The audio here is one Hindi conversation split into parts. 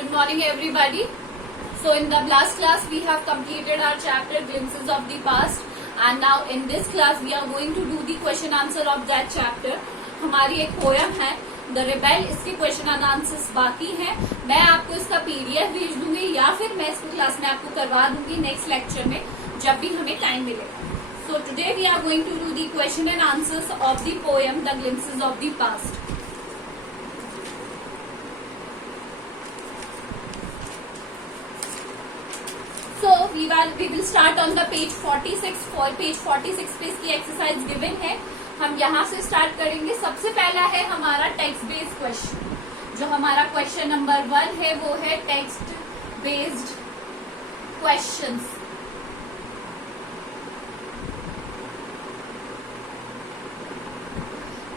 good morning everybody. So in the last class we have completed our chapter Glimpses of the Past and now in this class we are going to do the question answer of that chapter. हमारी एक पोयम है द रिबेल, इसके क्वेश्चन एंड आंसर्स बाकी हैं. मैं आपको इसका पीडीएफ भेज दूंगी या फिर मैं इसको क्लास में आपको करवा दूंगी नेक्स्ट लेक्चर में जब भी हमें टाइम मिलेगा. So today we are going to do the question and answers of the poem The Glimpses of the Past. So we will start on the page 46. For page 46 पे इसकी एक्सरसाइज गिवन है. हम यहाँ से स्टार्ट करेंगे. सबसे पहला है हमारा टेक्स्ट बेस्ड क्वेश्चन. जो हमारा क्वेश्चन नंबर 1 है वो है text based questions.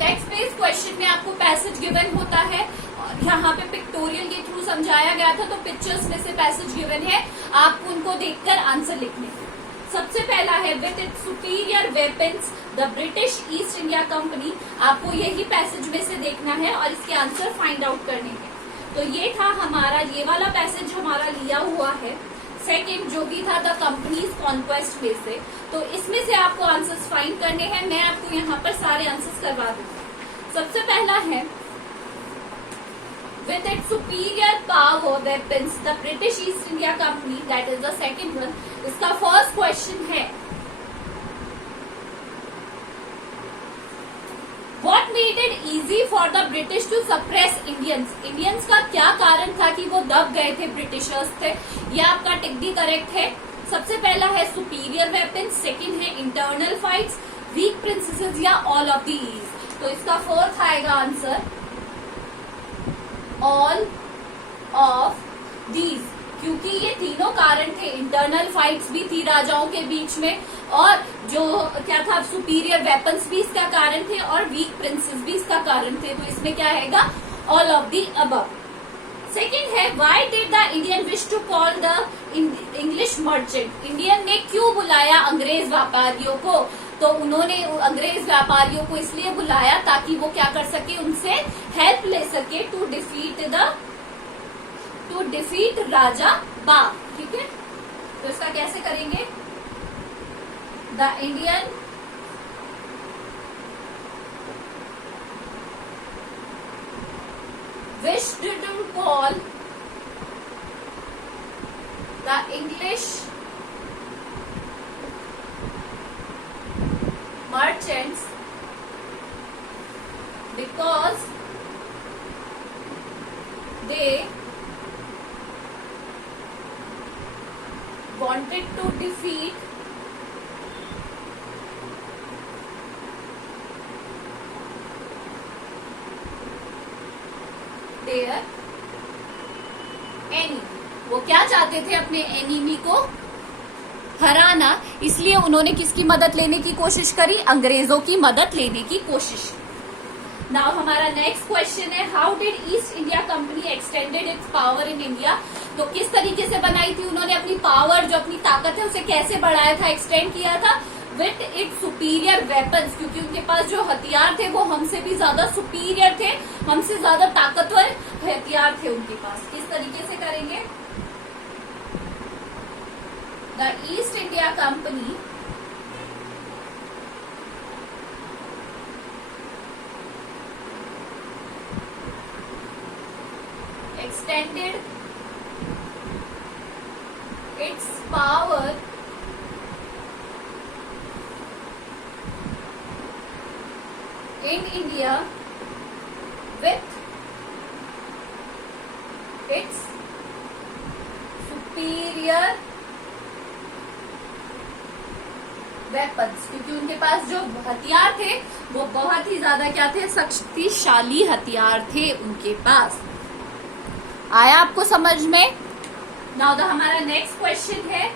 Text based question में आपको पैसेज गिवन होता है और यहाँ पे पिक्टोरियल के थ्रू समझाया गया था, तो पिक्चर्स में से पैसेज गिवन है, आपको उनको देखकर आंसर लिखने हैं. सबसे पहला है with its superior weapons the British east India company. आपको यही पैसेज में से देखना है और इसके आंसर फाइंड आउट करने हैं. तो ये था हमारा, ये वाला पैसेज हमारा लिया हुआ है. सेकेंड जो भी था द कंपनीज कॉन्क्वेस्ट में से, तो इसमें से आपको आंसर्स फाइंड करने हैं. मैं आपको यहाँ पर सारे आंसर्स करवा दूंगी. सबसे पहला है with its superior power weapons the British East India Company, that is the second one. इसका फर्स्ट क्वेश्चन है What made it easy for the British to suppress Indians? Indians का क्या कारण था कि वो दब गए थे, ब्रिटिशर्स थे. ये आपका टिक दी करेक्ट है. सबसे पहला है सुपीरियर वेपन, सेकंड है इंटरनल फाइट्स, वीक प्रिंसेसेस या ऑल ऑफ दीज. तो इसका फोर्थ आएगा आंसर ऑल ऑफ दीज, क्योंकि ये तीनों कारण थे. इंटरनल फाइट्स भी थी राजाओं के बीच में, और जो क्या था सुपीरियर वेपन्स भी इसका कारण थे, और वीक प्रिंसेस भी इसका कारण थे. तो इसमें क्या आएगा all of the above. Second है why did the Indian wish to call the English merchant. Indian ने क्यों बुलाया अंग्रेज व्यापारियों को. तो उन्होंने अंग्रेज व्यापारियों को इसलिए बुलाया ताकि वो क्या कर सके, उनसे हेल्प ले सके टू डिफीट राजा बाग. ठीक है, तो इसका कैसे करेंगे. The Indian wished to call the English merchants because they wanted to defeat their enemy. वो क्या चाहते थे, अपने एनिमी को हराना. इसलिए उन्होंने किसकी मदद लेने की कोशिश करी, अंग्रेजों की मदद लेने की कोशिश. नाउ हमारा नेक्स्ट क्वेश्चन है how did east India company extended it's power in India. तो किस तरीके से बनाई थी उन्होंने अपनी पावर, जो अपनी ताकत है उसे कैसे बढ़ाया था, एक्सटेंड किया था. विथ इट्स सुपीरियर वेपन्स, क्योंकि उनके पास जो हथियार थे वो हमसे भी ज्यादा सुपीरियर थे, हमसे ज्यादा ताकतवर हथियार थे उनके पास. किस तरीके से करेंगे. The east India company extended its power in India with its superior weapons, क्योंकि उनके पास जो हथियार थे वो बहुत ही ज्यादा क्या थे, शक्तिशाली हथियार थे उनके पास. आया आपको समझ में. नाउ द हमारा नेक्स्ट क्वेश्चन है,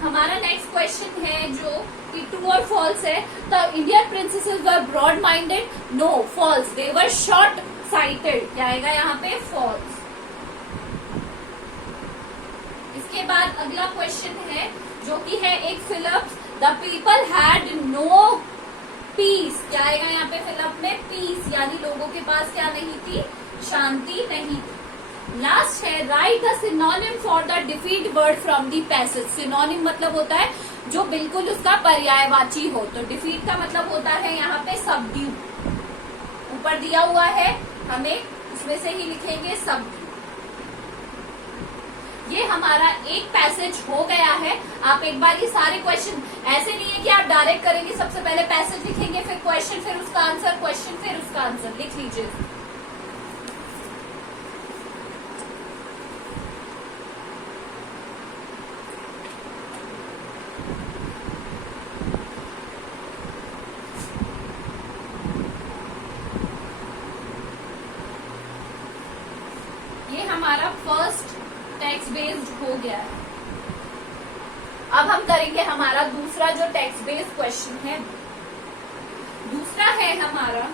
हमारा नेक्स्ट क्वेश्चन है जो कि ट्रू और फॉल्स है. The Indian princesses were broad minded. No, false. They were short sighted. क्या आएगा यहाँ पे, फॉल्स. इसके बाद अगला क्वेश्चन है जो कि है एक फिलिप्स. The people had no peace. क्या आएगा यहाँ पे फिलअप में, पीस, यानी लोगों के पास क्या नहीं थी, शांति नहीं थी. लास्ट है right the synonym for the defeat word from the passage. Synonym मतलब होता है जो बिल्कुल उसका पर्यायवाची हो, तो डिफीट का मतलब होता है यहाँ पे सबड्यू। ऊपर दिया हुआ है, हमें उसमें से ही लिखेंगे सबड्यू। ये हमारा एक पैसेज हो गया है। आप एक बार ये सारे क्वेश्चन, ऐसे नहीं है कि आप डायरेक्ट करेंगे, सबसे पहले पैसेज लिखेंगे, फिर क्वेश्चन, फिर उसका आंसर, क्वेश्चन फिर उसका आंसर। लिख लीजिए। ये हमारा फर्स्ट टेक्स्ट बेस्ड हो गया है। अब हम करेंगे हमारा दूसरा जो टेक्स्ट बेस्ड क्वेश्चन है। दूसरा है हमारा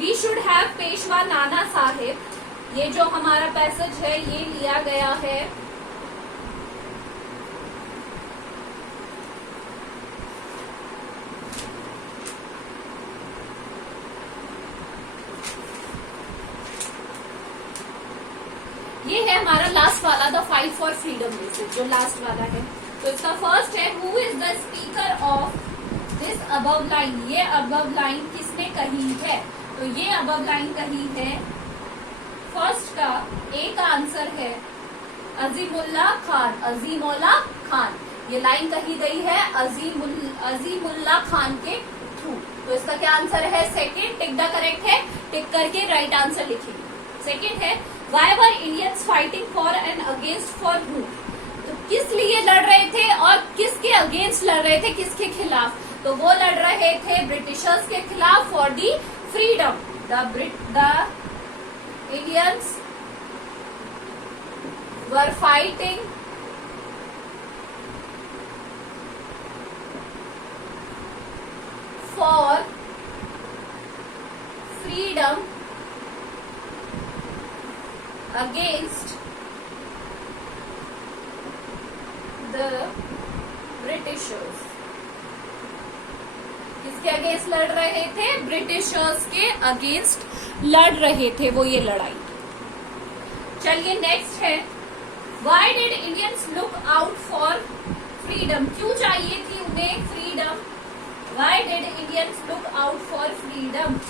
we should have Peshwa Nana Saheb. ये जो हमारा पैसेज है ये लिया गया है ये है हमारा लास्ट वाला द फाइट फॉर फ्रीडम में जो लास्ट वाला है। तो इसका फर्स्ट है who is the speaker of this above line. ये अबव लाइन किसने कही है? तो ये अबव लाइन कही है, फर्स्ट का ए का आंसर है अजीमुल्ला खान। अजीमुल्ला खान, ये लाइन कही गई है अजीमुल्ला खान के थ्रू। तो इसका क्या आंसर है? सेकेंड। टिक द करेक्ट है, टिक करके राइट आंसर लिखेंगे। सेकेंड है Why were Indians fighting for and against for who? तो किस लिए लड़ रहे थे और किसके अगेंस्ट लड़ रहे थे, किसके खिलाफ? तो वो लड़ रहे थे ब्रिटिशर्स के खिलाफ for the freedom. The Indians were fighting for freedom against the Britishers। किसके अगेंस्ट लड़ रहे थे? ब्रिटिशर्स के अगेंस्ट लड़ रहे थे वो ये लड़ाई। चलिए नेक्स्ट है Why did Indians look out for freedom? क्यों चाहिए थी उन्हें freedom? Why did Indians look out for freedom?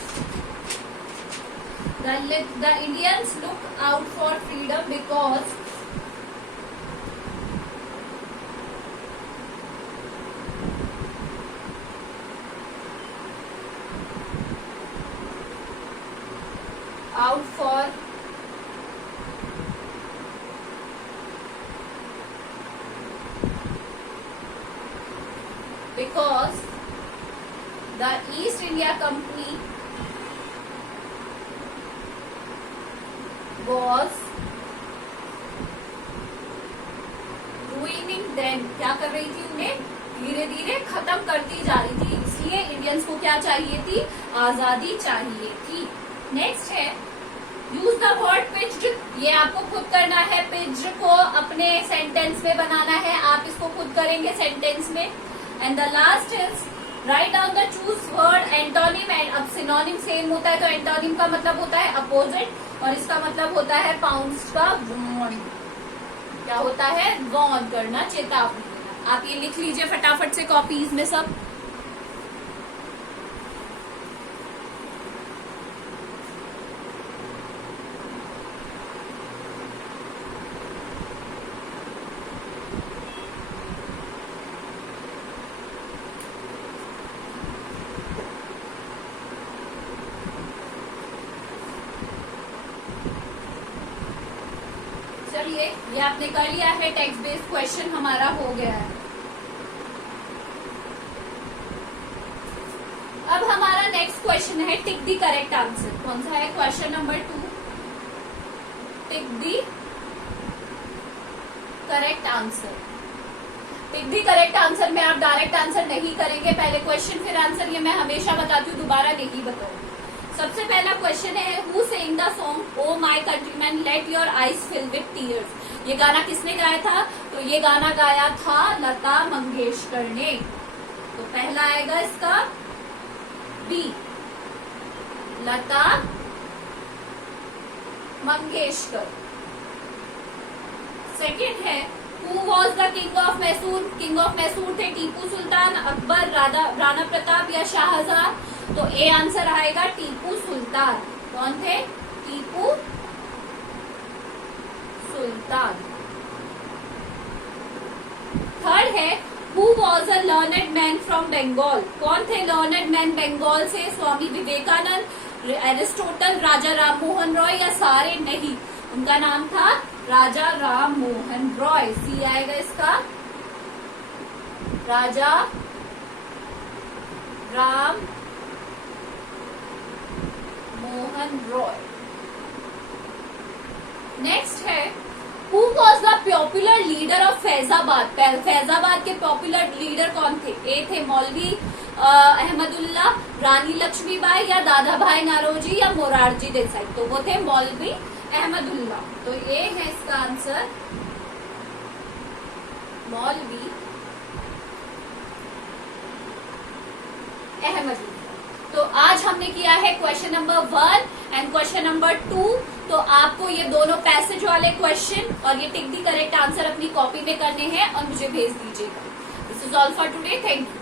The Indians look out for freedom because out for because the East India Company was ruining them। क्या कर रही थी? उन्हें धीरे धीरे खत्म करती जा रही थी, इसलिए इंडियंस को क्या चाहिए थी? आजादी चाहिए थी। नेक्स्ट है यूज द वर्ड पिच्ड। ये आपको खुद करना है, पिच्ड को अपने सेंटेंस में बनाना है, आप इसको खुद करेंगे सेंटेंस में। And the last is write down the choose word antonym and. अब सिनोनिम सेम होता है तो एंटोनिम का मतलब होता है अपोजिट और इसका मतलब होता है पाउंस का वॉर्न। क्या होता है? वॉर्न करना, चेतावनी देना। आप ये लिख लीजिए फटाफट से कॉपीज में सब। चलिए ये आपने कर लिया है, टेक्स्ट बेस्ड क्वेश्चन हमारा हो गया है। अब हमारा नेक्स्ट क्वेश्चन है टिक दी करेक्ट आंसर। कौन सा है? Question number 2, tick the correct answer. Tick the correct answer में आप डायरेक्ट आंसर नहीं करेंगे, पहले क्वेश्चन फिर आंसर। ये मैं हमेशा बताती हूँ, दोबारा नहीं बताऊँ। सबसे पहला क्वेश्चन है who sing the song O my countryman let your eyes fill with tears. ये गाना किसने गाया था? तो ये गाना गाया था लता मंगेशकर ने। तो पहला आएगा इसका बी, लता मंगेशकर। सेकेंड है who was the king of Mysore. King of Mysore थे टीपू सुल्तान, अकबर, राणा प्रताप या शाहजहां। तो ए आंसर आएगा टीपू सुल्तान। कौन थे? टीपू सुल्तान। थर्ड है who was a learned man from Bengal. कौन थे लर्नेड मैन बंगाल से? स्वामी विवेकानंद, एरिस्टोटल, राजा राम मोहन रॉय या सारे नहीं। उनका नाम था राजा राम मोहन रॉय। सी आएगा इसका, राजा राम मोहन रॉय। नेक्स्ट है who was the popular leader of Faizabad. Faizabad के पॉपुलर लीडर कौन थे? ए थे मौलवी अहमदुल्ला, रानी लक्ष्मीबाई या दादा भाई नारोजी या मोरारजी देसाई। तो वो थे मौलवी अहमदुल्ला। तो ये है इसका आंसर मौलवी अहमदुल्ला। तो आज हमने किया है question number 1 and question number 2। तो आपको ये दोनों पैसेज वाले क्वेश्चन और ये टिक दी करेक्ट आंसर अपनी कॉपी में करने हैं और मुझे भेज दीजिएगा। This is all for today. Thank you.